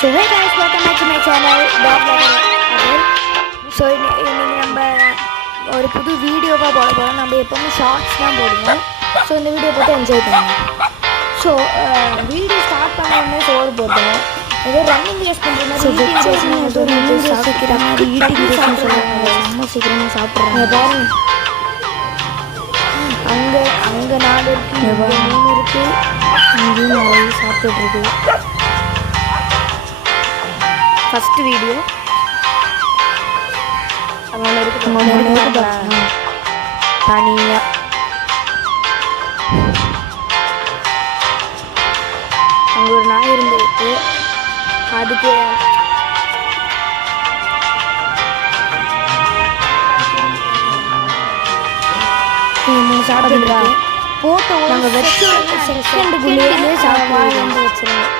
So hey guys, welcome back to my channel Dog Lover Abel. So இன்னைக்கு நம்ம ஒரு புது வீடியோவாக போட போகிறோம். நம்ம எப்போவுமே ஷார்ட்ஸ் தான் போடுவோம். ஸோ இந்த வீடியோ பார்த்து என்ஜாய் பண்ணுவோம். ஸோ வீடியோ ஸ்டார்ட் பண்ண உடனே சோறு போட்டோம். ஏதோ ரன்னிங் ரேஸ் பண்ணுற மாதிரி ஈட்டிங் ரேஸ்னு ஏதோ ரன்னிங் ரேஸ் வைக்கிற மாதிரி ஈட்டிங் ரேஸ்னு சொல்லுவாங்க. ரொம்ப சீக்கிரமாக சாப்பிட்றாங்க பாருங்க. அங்கே 4 இருக்குது, 3 இருக்குது, அங்கேயும் நிறைய சாப்பிட்டுருக்கு. ஃபஸ்ட்டு வீடியோ அவன் இருக்கு தனியாக அங்கே ஒரு நாய் இருந்துருக்கு. அதுக்கு சாப்பிட்டுருக்கா போட்டோ நாங்கள் வச்சு செகண்டுக்குள்ளேயே சாப்பாடு வந்து வச்சுருந்தோம்.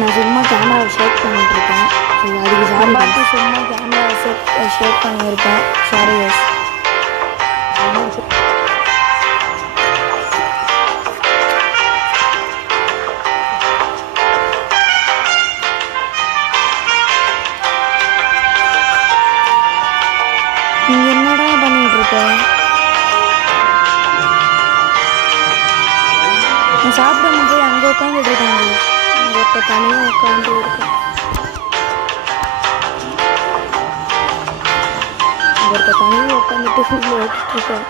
நான் சும்மா கேமராவை ஷேக் பண்ணிகிட்ருக்கேன். ஸோ அதுக்கு சாப்பாட்டு சும்மா கேமராவை ஷேக் பண்ணியிருக்கேன். சாரி எஸ். நீங்கள் என்னடா பண்ணிகிட்ருக்க? நான் சாப்பிட போய் அங்கே உட்காந்துட்டு இருக்காங்க. ஒருத்த தனியாக உட்காந்து இருக்கேன். ஒருத்த தனியாக உட்காந்துட்டு ஓட்டிகிட்ருக்கேன்.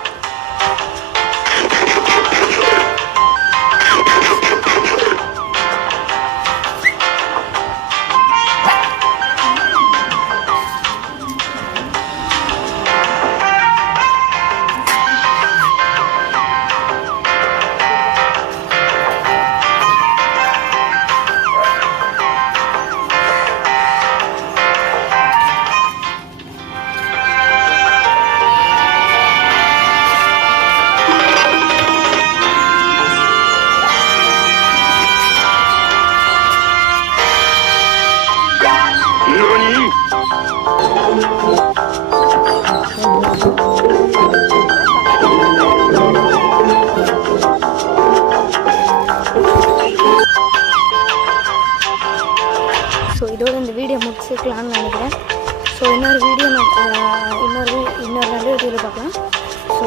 ஸோ இதோட இந்த வீடியோ முடிச்சுக்கலாம்னு நினைக்கிறேன். ஸோ இன்னொரு வீடியோ இன்னொரு நல்ல வீடியோவில் பார்க்கலாம். So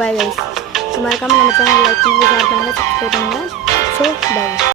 bye guys. ஸோ மறக்காமல் நம்ம சேனல் லைக் பண்ணுங்கள், ஷேர் பண்ணுங்கள், சப்ஸ்கிரைப் பண்ணுங்கள். So by.